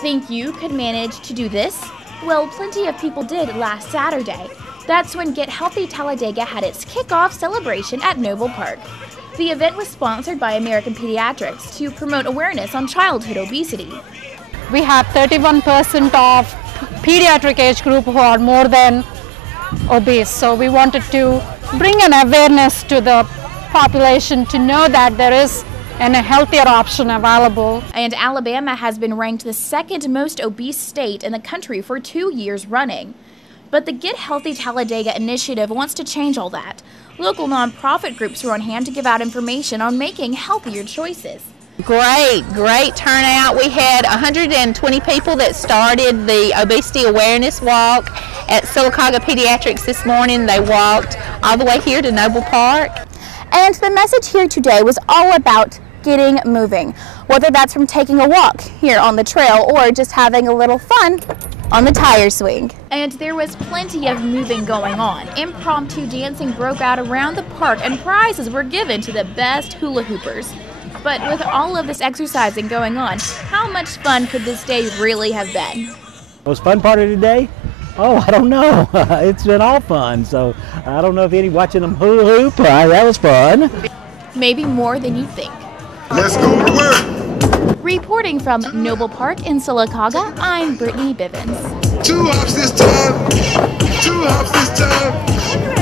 Think you could manage to do this? Well, plenty of people did last Saturday. That's when Get Healthy Talladega had its kickoff celebration at Noble Park. The event was sponsored by American Pediatrics to promote awareness on childhood obesity. We have 31% of pediatric age group who are more than obese. So we wanted to bring an awareness to the population to know that there is a healthier option available. And Alabama has been ranked the second most obese state in the country for 2 years running. But the Get Healthy Talladega initiative wants to change all that. Local nonprofit groups are on hand to give out information on making healthier choices. Great turnout. We had 120 people that started the Obesity Awareness Walk at Sylacauga Pediatrics this morning. They walked all the way here to Noble Park. And the message here today was all about getting moving, whether that's from taking a walk here on the trail or just having a little fun on the tire swing. And there was plenty of moving going on. Impromptu dancing broke out around the park and prizes were given to the best hula hoopers. But with all of this exercising going on, how much fun could this day really have been? The most fun part of the day? Oh, I don't know. It's been all fun, so I don't know if any watching them hula hoop. That was fun. Maybe more than you think. Let's go to work. Reporting from Noble Park in Sylacauga, I'm Brittany Bivens. 2 hops this time. 2 hops this time.